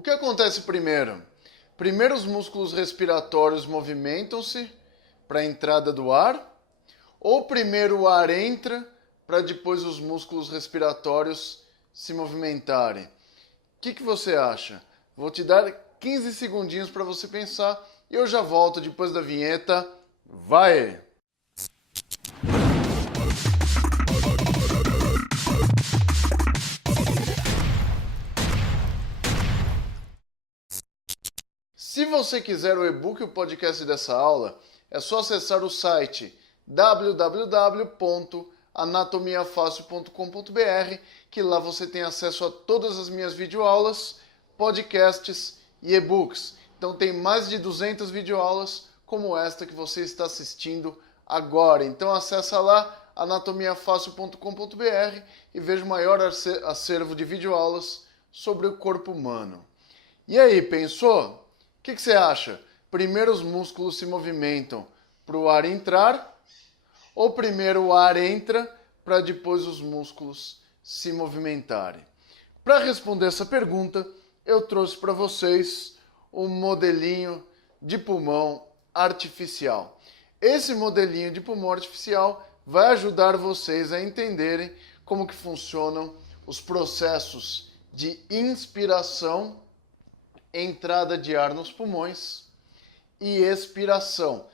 O que acontece primeiro? Primeiro os músculos respiratórios movimentam-se para a entrada do ar, ou primeiro o ar entra para depois os músculos respiratórios se movimentarem? O que você acha? Vou te dar 15 segundinhos para você pensar e eu já volto depois da vinheta. Vai! Se você quiser o e-book e o podcast dessa aula, é só acessar o site www.anatomiafácil.com.br, que lá você tem acesso a todas as minhas videoaulas, podcasts e e-books. Então tem mais de 200 videoaulas como esta que você está assistindo agora. Então acessa lá anatomiafácil.com.br e veja o maior acervo de videoaulas sobre o corpo humano. E aí, pensou? O que você acha? Primeiro os músculos se movimentam para o ar entrar, ou primeiro o ar entra para depois os músculos se movimentarem? Para responder essa pergunta, eu trouxe para vocês um modelinho de pulmão artificial. Esse modelinho de pulmão artificial vai ajudar vocês a entenderem como que funcionam os processos de inspiração, entrada de ar nos pulmões, e expiração,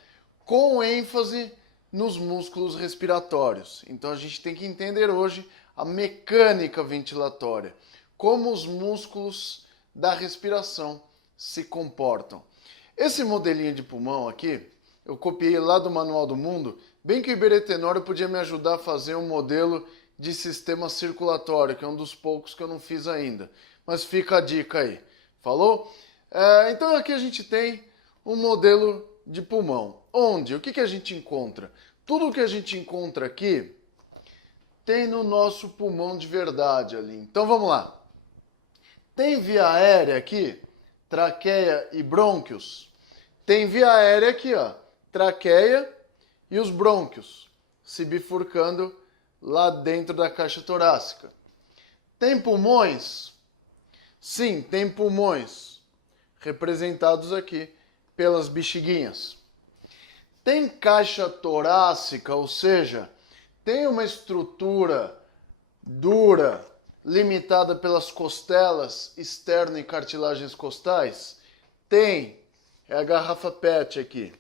com ênfase nos músculos respiratórios. Então a gente tem que entender hoje a mecânica ventilatória, como os músculos da respiração se comportam. Esse modelinho de pulmão aqui, eu copiei lá do Manual do Mundo, bem que o Iberê Tenório podia me ajudar a fazer um modelo de sistema circulatório, que é um dos poucos que eu não fiz ainda. Mas fica a dica aí. Falou? Então aqui a gente tem um modelo de pulmão. Onde? O que a gente encontra? Tudo o que a gente encontra aqui tem no nosso pulmão de verdade ali. Então vamos lá. Tem via aérea aqui, traqueia e brônquios. Tem via aérea aqui, ó, traqueia e os brônquios se bifurcando lá dentro da caixa torácica. Tem pulmões? Sim, tem pulmões, representados aqui pelas bexiguinhas. Tem caixa torácica, ou seja, tem uma estrutura dura, limitada pelas costelas externas e cartilagens costais? Tem, é a garrafa PET aqui.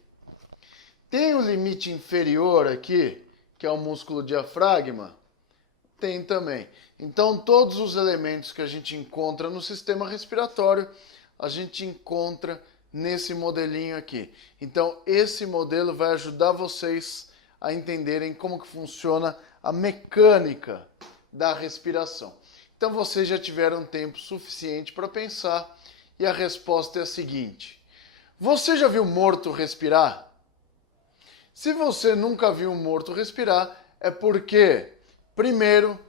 Tem o limite inferior aqui, que é o músculo diafragma? Tem também. Então, todos os elementos que a gente encontra no sistema respiratório, a gente encontra nesse modelinho aqui. Então, esse modelo vai ajudar vocês a entenderem como que funciona a mecânica da respiração. Então, vocês já tiveram tempo suficiente para pensar e a resposta é a seguinte. Você já viu morto respirar? Se você nunca viu um morto respirar, é porque, primeiro,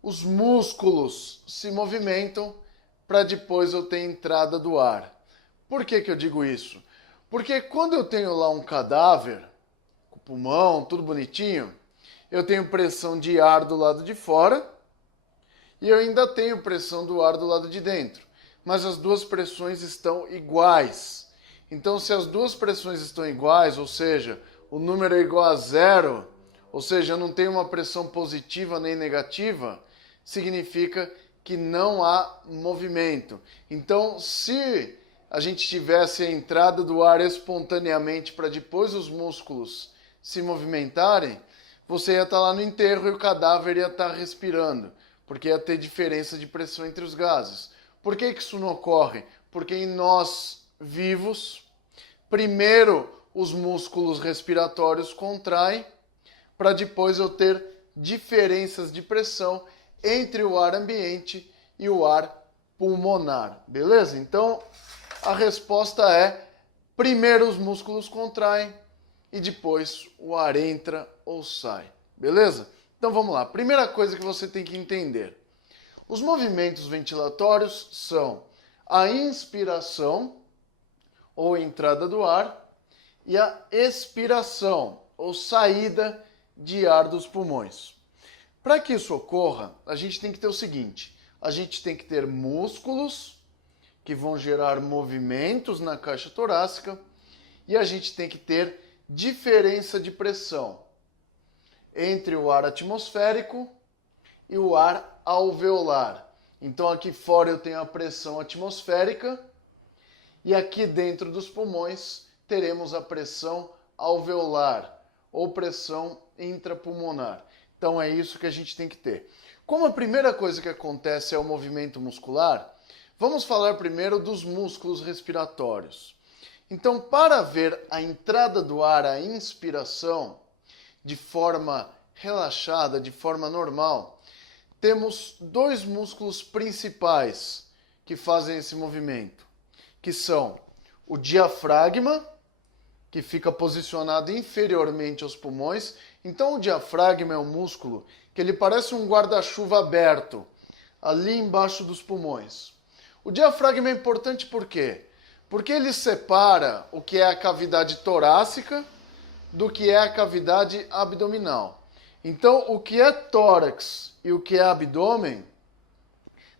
os músculos se movimentam para depois eu ter entrada do ar. Por que eu digo isso? Porque quando eu tenho lá um cadáver, com o pulmão, tudo bonitinho, eu tenho pressão de ar do lado de fora e eu ainda tenho pressão do ar do lado de dentro. Mas as duas pressões estão iguais. Então, se as duas pressões estão iguais, ou seja, o número é igual a zero, ou seja, eu não tenho uma pressão positiva nem negativa, significa que não há movimento. Então, se a gente tivesse a entrada do ar espontaneamente para depois os músculos se movimentarem, você ia estar lá no enterro e o cadáver ia estar respirando, porque ia ter diferença de pressão entre os gases. Por que isso não ocorre? Porque em nós vivos, primeiro os músculos respiratórios contraem, para depois eu ter diferenças de pressão entre o ar ambiente e o ar pulmonar, beleza? Então, a resposta é, primeiro os músculos contraem e depois o ar entra ou sai, beleza? Então vamos lá, primeira coisa que você tem que entender. Os movimentos ventilatórios são a inspiração, ou entrada do ar, e a expiração, ou saída de ar dos pulmões. Para que isso ocorra, a gente tem que ter o seguinte, a gente tem que ter músculos que vão gerar movimentos na caixa torácica, e a gente tem que ter diferença de pressão entre o ar atmosférico e o ar alveolar. Então aqui fora eu tenho a pressão atmosférica e aqui dentro dos pulmões teremos a pressão alveolar ou pressão intrapulmonar. Então é isso que a gente tem que ter. Como a primeira coisa que acontece é o movimento muscular, vamos falar primeiro dos músculos respiratórios. Então, para ver a entrada do ar, a inspiração, de forma relaxada, de forma normal, temos dois músculos principais que fazem esse movimento, que são o diafragma, que fica posicionado inferiormente aos pulmões. Então, o diafragma é um músculo que ele parece um guarda-chuva aberto, ali embaixo dos pulmões. O diafragma é importante por quê? Porque ele separa o que é a cavidade torácica do que é a cavidade abdominal. Então, o que é tórax e o que é abdômen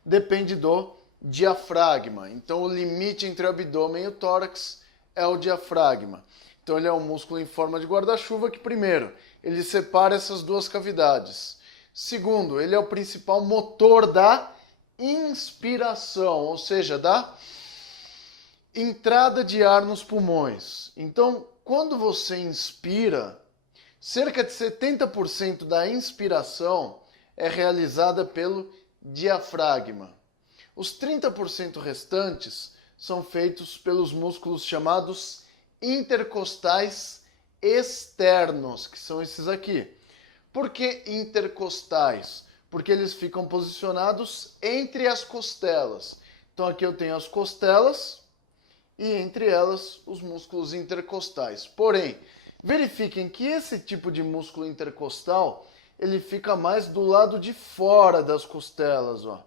depende do diafragma. Então, o limite entre o abdômen e o tórax é o diafragma. Então, ele é um músculo em forma de guarda-chuva que, primeiro, ele separa essas duas cavidades. Segundo, ele é o principal motor da inspiração, ou seja, da entrada de ar nos pulmões. Então, quando você inspira, cerca de 70% da inspiração é realizada pelo diafragma. Os 30% restantes são feitos pelos músculos chamados intercostais externos, que são esses aqui. Por que intercostais? Porque eles ficam posicionados entre as costelas. Então aqui eu tenho as costelas e entre elas os músculos intercostais. Porém, verifiquem que esse tipo de músculo intercostal, ele fica mais do lado de fora das costelas, ó.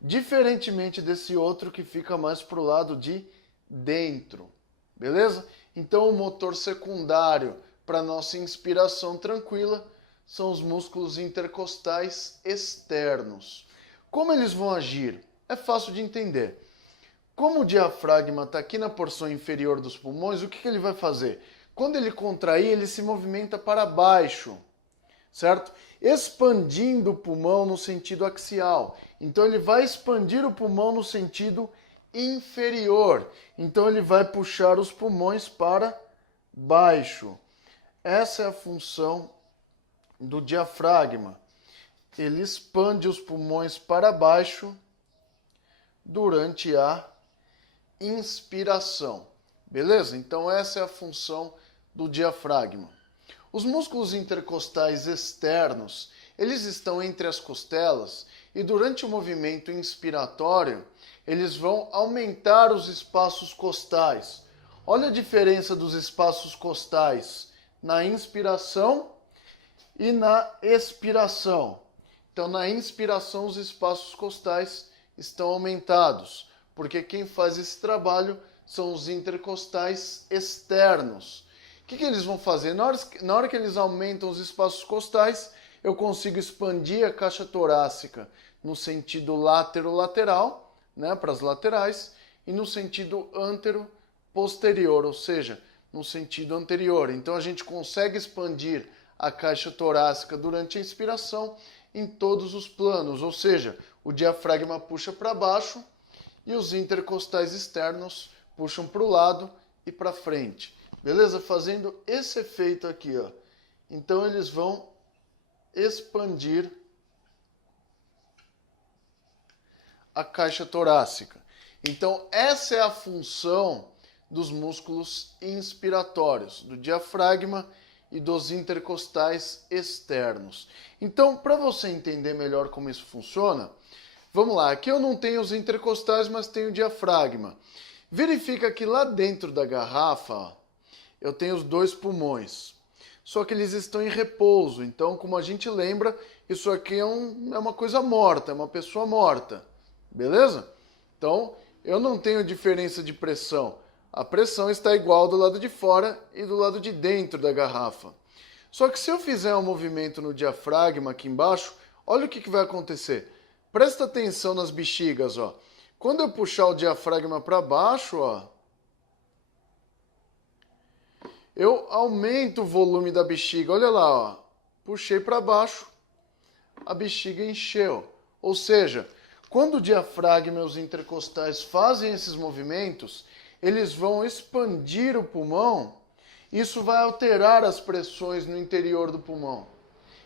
Diferentemente desse outro que fica mais para o lado de dentro. Beleza? Então o motor secundário para nossa inspiração tranquila são os músculos intercostais externos. Como eles vão agir? É fácil de entender. Como o diafragma está aqui na porção inferior dos pulmões, o que ele vai fazer? Quando ele contrair, ele se movimenta para baixo, certo? Expandindo o pulmão no sentido axial. Então ele vai expandir o pulmão no sentido inferior. Então ele vai puxar os pulmões para baixo. Essa é a função do diafragma. Ele expande os pulmões para baixo durante a inspiração. Beleza? Então essa é a função do diafragma. Os músculos intercostais externos, eles estão entre as costelas e durante o movimento inspiratório, eles vão aumentar os espaços costais. Olha a diferença dos espaços costais na inspiração e na expiração. Então, na inspiração, os espaços costais estão aumentados, porque quem faz esse trabalho são os intercostais externos. O que eles vão fazer? Na hora que eles aumentam os espaços costais, eu consigo expandir a caixa torácica no sentido látero-lateral, né, para as laterais, e no sentido antero-posterior, ou seja, no sentido anterior. Então a gente consegue expandir a caixa torácica durante a inspiração em todos os planos, ou seja, o diafragma puxa para baixo e os intercostais externos puxam para o lado e para frente. Beleza? Fazendo esse efeito aqui, ó. Então eles vão expandir a caixa torácica. Então essa é a função dos músculos inspiratórios, do diafragma e dos intercostais externos. Então, para você entender melhor como isso funciona, vamos lá. Aqui eu não tenho os intercostais, mas tenho o diafragma. Verifica que lá dentro da garrafa, ó, eu tenho os dois pulmões. Só que eles estão em repouso. Então, como a gente lembra, isso aqui é uma coisa morta, é uma pessoa morta. Beleza? Então, eu não tenho diferença de pressão. A pressão está igual do lado de fora e do lado de dentro da garrafa. Só que se eu fizer um movimento no diafragma aqui embaixo, olha o que vai acontecer. Presta atenção nas bexigas, ó. Quando eu puxar o diafragma para baixo, ó, eu aumento o volume da bexiga. Olha lá, ó. Puxei para baixo, a bexiga encheu. Ou seja, quando o diafragma e os intercostais fazem esses movimentos, eles vão expandir o pulmão. Isso vai alterar as pressões no interior do pulmão.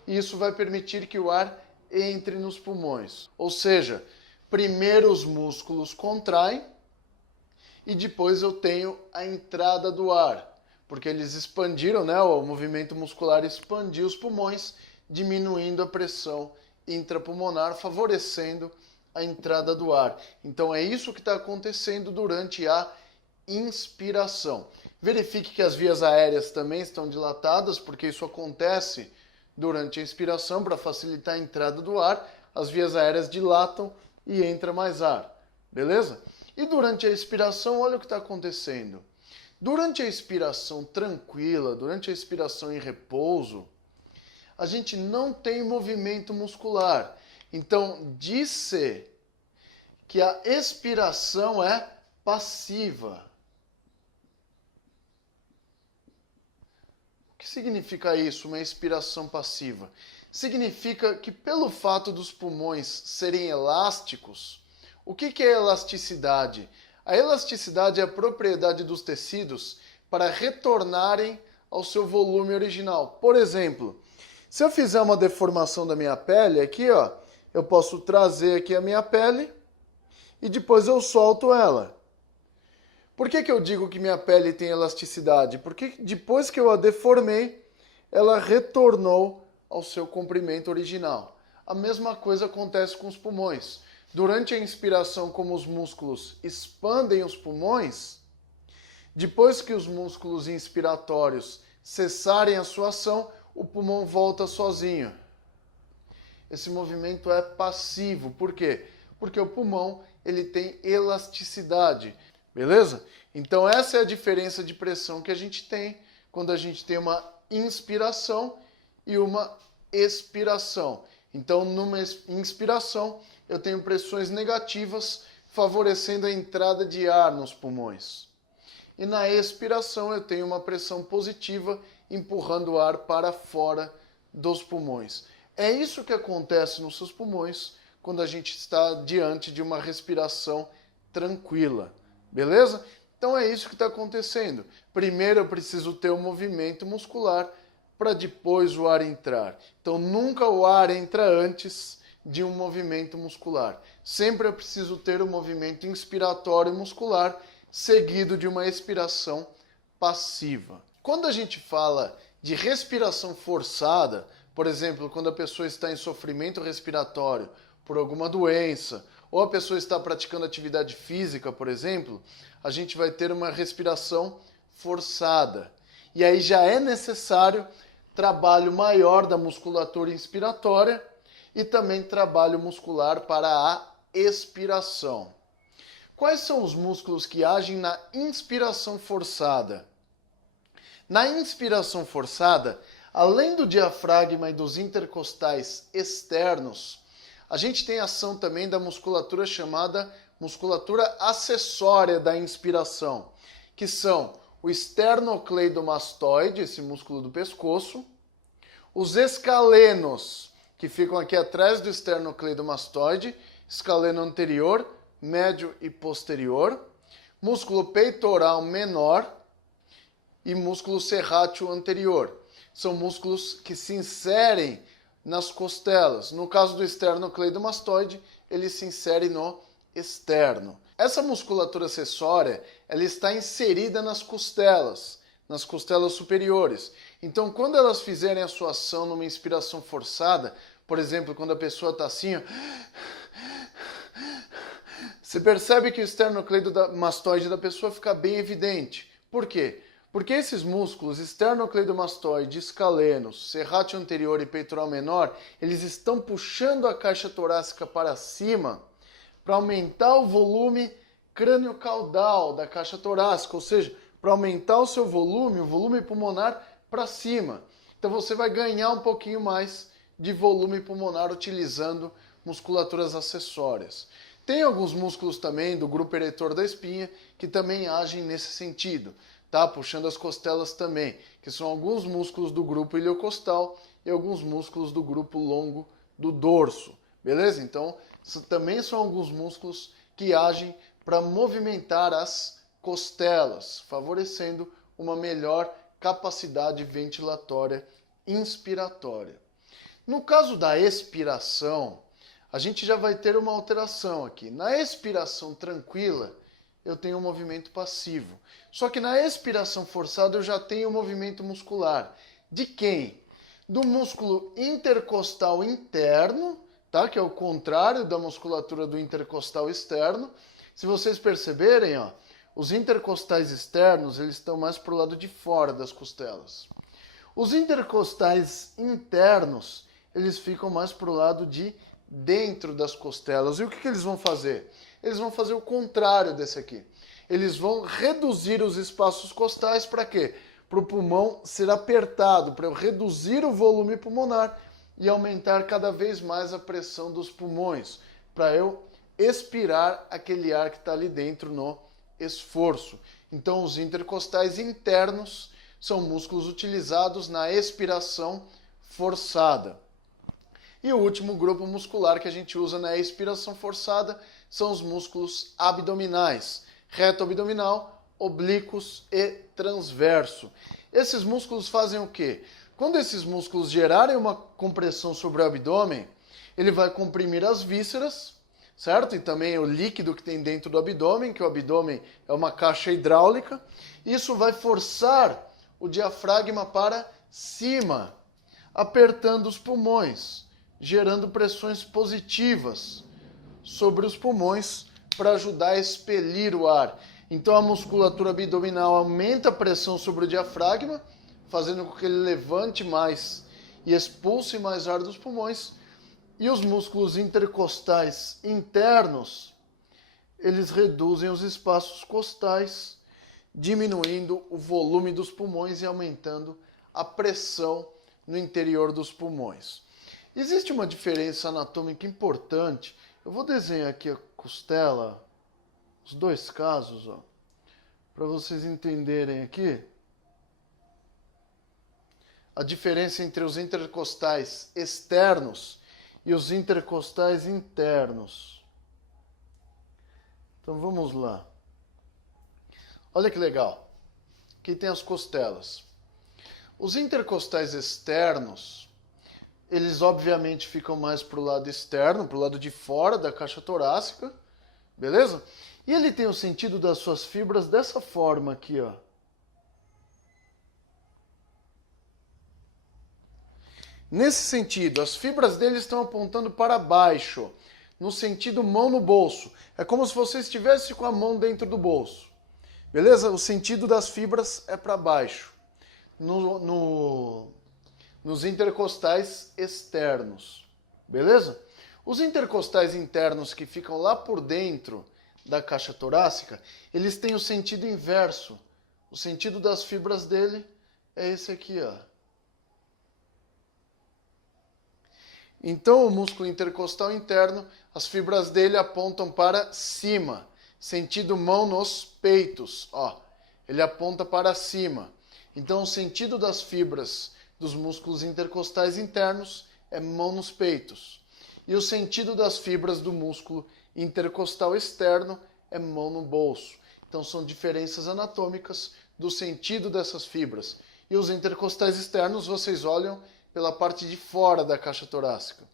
E isso vai permitir que o ar entre nos pulmões. Ou seja, primeiro os músculos contraem e depois eu tenho a entrada do ar. Porque eles expandiram, né? O movimento muscular expandiu os pulmões, diminuindo a pressão intrapulmonar, favorecendo a entrada do ar. Então é isso que está acontecendo durante a inspiração. Verifique que as vias aéreas também estão dilatadas, porque isso acontece durante a inspiração para facilitar a entrada do ar. As vias aéreas dilatam e entra mais ar, beleza? E durante a expiração, olha o que está acontecendo. Durante a expiração tranquila, durante a expiração em repouso, a gente não tem movimento muscular. Então, diz-se que a expiração é passiva. O que significa isso, uma expiração passiva? Significa que pelo fato dos pulmões serem elásticos, o que é elasticidade? A elasticidade é a propriedade dos tecidos para retornarem ao seu volume original. Por exemplo, se eu fizer uma deformação da minha pele aqui, ó, eu posso trazer aqui a minha pele e depois eu solto ela. Por que eu digo que minha pele tem elasticidade? Porque depois que eu a deformei, ela retornou ao seu comprimento original. A mesma coisa acontece com os pulmões. Durante a inspiração, como os músculos expandem os pulmões, depois que os músculos inspiratórios cessarem a sua ação, o pulmão volta sozinho. Esse movimento é passivo. Por quê? Porque o pulmão ele tem elasticidade. Beleza? Então essa é a diferença de pressão que a gente tem quando a gente tem uma inspiração e uma expiração. Então, numa inspiração, eu tenho pressões negativas favorecendo a entrada de ar nos pulmões. E na expiração, eu tenho uma pressão positiva empurrando o ar para fora dos pulmões. É isso que acontece nos seus pulmões quando a gente está diante de uma respiração tranquila. Beleza? Então é isso que está acontecendo. Primeiro eu preciso ter um movimento muscular para depois o ar entrar. Então nunca o ar entra antes de um movimento muscular. Sempre eu preciso ter um movimento inspiratório muscular seguido de uma expiração passiva. Quando a gente fala de respiração forçada, por exemplo, quando a pessoa está em sofrimento respiratório por alguma doença, ou a pessoa está praticando atividade física, por exemplo, a gente vai ter uma respiração forçada. E aí já é necessário trabalho maior da musculatura inspiratória e também trabalho muscular para a expiração. Quais são os músculos que agem na inspiração forçada? Na inspiração forçada, além do diafragma e dos intercostais externos, a gente tem ação também da musculatura chamada musculatura acessória da inspiração, que são o esternocleidomastoide, esse músculo do pescoço, os escalenos, que ficam aqui atrás do esternocleidomastoide, escaleno anterior, médio e posterior, músculo peitoral menor e músculo serrátil anterior. São músculos que se inserem nas costelas. No caso do esternocleidomastoide, ele se insere no externo. Essa musculatura acessória, ela está inserida nas costelas superiores. Então, quando elas fizerem a sua ação numa inspiração forçada, por exemplo, quando a pessoa está assim, ó, você percebe que o esternocleidomastoide da pessoa fica bem evidente. Por quê? Porque esses músculos, esternocleidomastoide, escalenos, serrátil anterior e peitoral menor, eles estão puxando a caixa torácica para cima para aumentar o volume crânio-caudal da caixa torácica, ou seja, para aumentar o seu volume, o volume pulmonar para cima. Então você vai ganhar um pouquinho mais de volume pulmonar utilizando musculaturas acessórias. Tem alguns músculos também do grupo eretor da espinha que também agem nesse sentido, tá? Puxando as costelas também, que são alguns músculos do grupo iliocostal e alguns músculos do grupo longo do dorso, beleza? Então, também são alguns músculos que agem para movimentar as costelas, favorecendo uma melhor capacidade ventilatória inspiratória. No caso da expiração, a gente já vai ter uma alteração aqui. Na expiração tranquila, eu tenho um movimento passivo. Só que na expiração forçada, eu já tenho um movimento muscular. De quem? Do músculo intercostal interno, tá? Que é o contrário da musculatura do intercostal externo. Se vocês perceberem, ó, os intercostais externos, eles estão mais para o lado de fora das costelas. Os intercostais internos, eles ficam mais para o lado de dentro das costelas. E o que eles vão fazer? Eles vão fazer o contrário desse aqui. Eles vão reduzir os espaços costais para quê? Para o pulmão ser apertado, para eu reduzir o volume pulmonar e aumentar cada vez mais a pressão dos pulmões, para eu expirar aquele ar que está ali dentro no esforço. Então, os intercostais internos são músculos utilizados na expiração forçada. E o último grupo muscular que a gente usa na expiração forçada são os músculos abdominais, reto abdominal, oblíquos e transverso. Esses músculos fazem o quê? Quando esses músculos gerarem uma compressão sobre o abdômen, ele vai comprimir as vísceras, certo? E também o líquido que tem dentro do abdômen, que o abdômen é uma caixa hidráulica. Isso vai forçar o diafragma para cima, apertando os pulmões, gerando pressões positivas sobre os pulmões para ajudar a expelir o ar. Então a musculatura abdominal aumenta a pressão sobre o diafragma, fazendo com que ele levante mais e expulse mais ar dos pulmões. E os músculos intercostais internos, eles reduzem os espaços costais, diminuindo o volume dos pulmões e aumentando a pressão no interior dos pulmões. Existe uma diferença anatômica importante. Eu vou desenhar aqui a costela, os dois casos, ó, para vocês entenderem aqui a diferença entre os intercostais externos e os intercostais internos. Então vamos lá. Olha que legal. Aqui tem as costelas. Os intercostais externos, eles obviamente ficam mais para o lado externo, para o lado de fora da caixa torácica, beleza? E ele tem o sentido das suas fibras dessa forma aqui, ó. Nesse sentido, as fibras dele estão apontando para baixo, no sentido mão no bolso. É como se você estivesse com a mão dentro do bolso. Beleza? O sentido das fibras é para baixo. Nos intercostais externos. Beleza? Os intercostais internos que ficam lá por dentro da caixa torácica, eles têm o sentido inverso. O sentido das fibras dele é esse aqui, ó. Então, o músculo intercostal interno, as fibras dele apontam para cima, sentido mão nos peitos, ó. Ele aponta para cima. Então, o sentido das fibras dos músculos intercostais internos é mão nos peitos. E o sentido das fibras do músculo intercostal externo é mão no bolso. Então, são diferenças anatômicas do sentido dessas fibras. E os intercostais externos, vocês olham pela parte de fora da caixa torácica.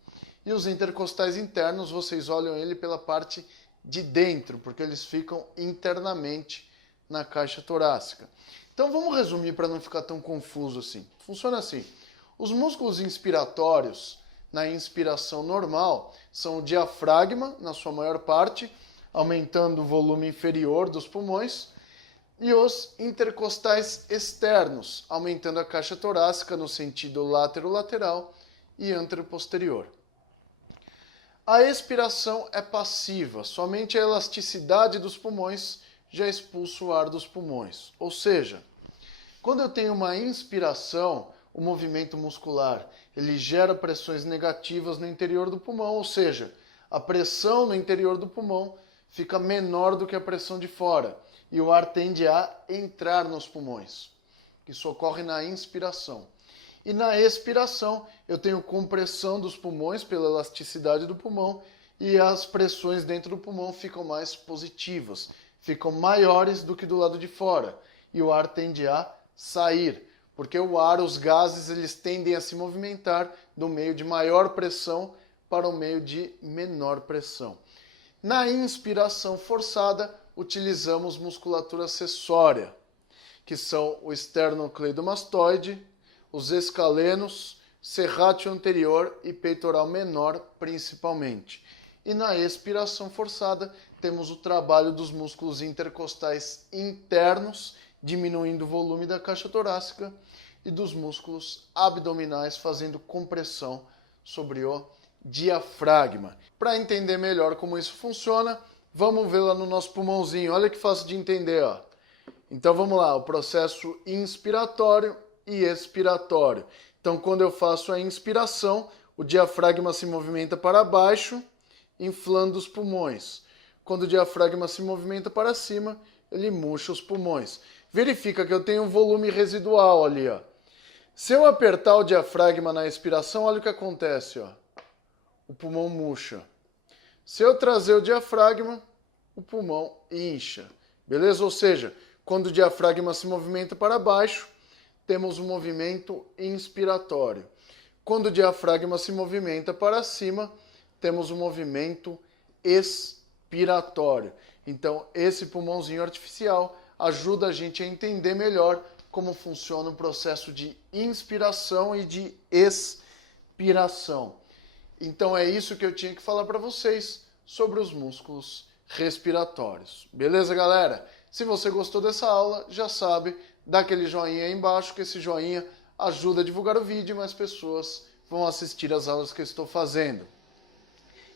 E os intercostais internos, vocês olham ele pela parte de dentro, porque eles ficam internamente na caixa torácica. Então vamos resumir para não ficar tão confuso assim. Funciona assim. Os músculos inspiratórios, na inspiração normal, são o diafragma, na sua maior parte, aumentando o volume inferior dos pulmões, e os intercostais externos, aumentando a caixa torácica no sentido látero-lateral e antero-posterior. A expiração é passiva, somente a elasticidade dos pulmões já expulsa o ar dos pulmões. Ou seja, quando eu tenho uma inspiração, o movimento muscular ele gera pressões negativas no interior do pulmão, ou seja, a pressão no interior do pulmão fica menor do que a pressão de fora e o ar tende a entrar nos pulmões. Isso ocorre na inspiração. E na expiração, eu tenho compressão dos pulmões pela elasticidade do pulmão e as pressões dentro do pulmão ficam mais positivas, ficam maiores do que do lado de fora e o ar tende a sair, porque o ar, os gases, eles tendem a se movimentar do meio de maior pressão para o meio de menor pressão. Na inspiração forçada, utilizamos musculatura acessória, que são o esternocleidomastoide, os escalenos, serrátil anterior e peitoral menor, principalmente. E na expiração forçada, temos o trabalho dos músculos intercostais internos, diminuindo o volume da caixa torácica, e dos músculos abdominais, fazendo compressão sobre o diafragma. Para entender melhor como isso funciona, vamos ver lá no nosso pulmãozinho. Olha que fácil de entender, ó. Então vamos lá, o processo inspiratório e expiratório. Então quando eu faço a inspiração, o diafragma se movimenta para baixo, inflando os pulmões. Quando o diafragma se movimenta para cima, ele murcha os pulmões. Verifica que eu tenho um volume residual ali, ó. Se eu apertar o diafragma na expiração, olha o que acontece, ó. O pulmão murcha. Se eu trazer o diafragma, o pulmão incha. Beleza? Ou seja, quando o diafragma se movimenta para baixo, temos um movimento inspiratório. Quando o diafragma se movimenta para cima, temos um movimento expiratório. Então, esse pulmãozinho artificial ajuda a gente a entender melhor como funciona o processo de inspiração e de expiração. Então, é isso que eu tinha que falar para vocês sobre os músculos respiratórios. Beleza, galera? Se você gostou dessa aula, já sabe, dá aquele joinha aí embaixo, que esse joinha ajuda a divulgar o vídeo e mais pessoas vão assistir as aulas que eu estou fazendo.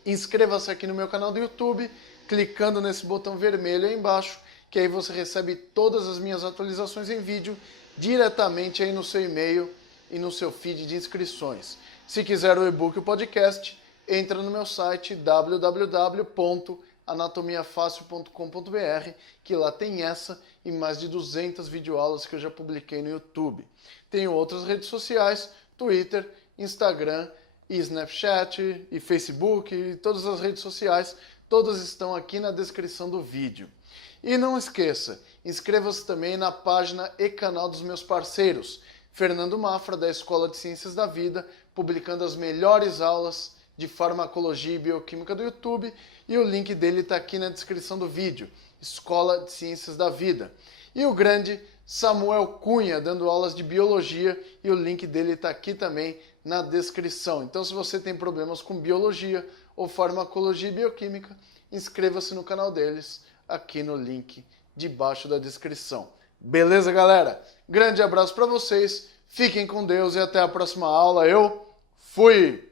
Inscreva-se aqui no meu canal do YouTube, clicando nesse botão vermelho aí embaixo, que aí você recebe todas as minhas atualizações em vídeo diretamente aí no seu e-mail e no seu feed de inscrições. Se quiser o e-book e o podcast, entra no meu site www.anatomiafacil.com.br, que lá tem essa e mais de 200 videoaulas que eu já publiquei no YouTube. Tenho outras redes sociais, Twitter, Instagram, e Snapchat, e Facebook, e todas as redes sociais, todas estão aqui na descrição do vídeo. E não esqueça, inscreva-se também na página e canal dos meus parceiros, Fernando Mafra, da Escola de Ciências da Vida, publicando as melhores aulas de farmacologia e bioquímica do YouTube, e o link dele está aqui na descrição do vídeo, Escola de Ciências da Vida. E o grande Samuel Cunha, dando aulas de biologia, e o link dele está aqui também na descrição. Então, se você tem problemas com biologia ou farmacologia e bioquímica, inscreva-se no canal deles, aqui no link debaixo da descrição. Beleza, galera? Grande abraço para vocês, fiquem com Deus e até a próxima aula. Eu fui!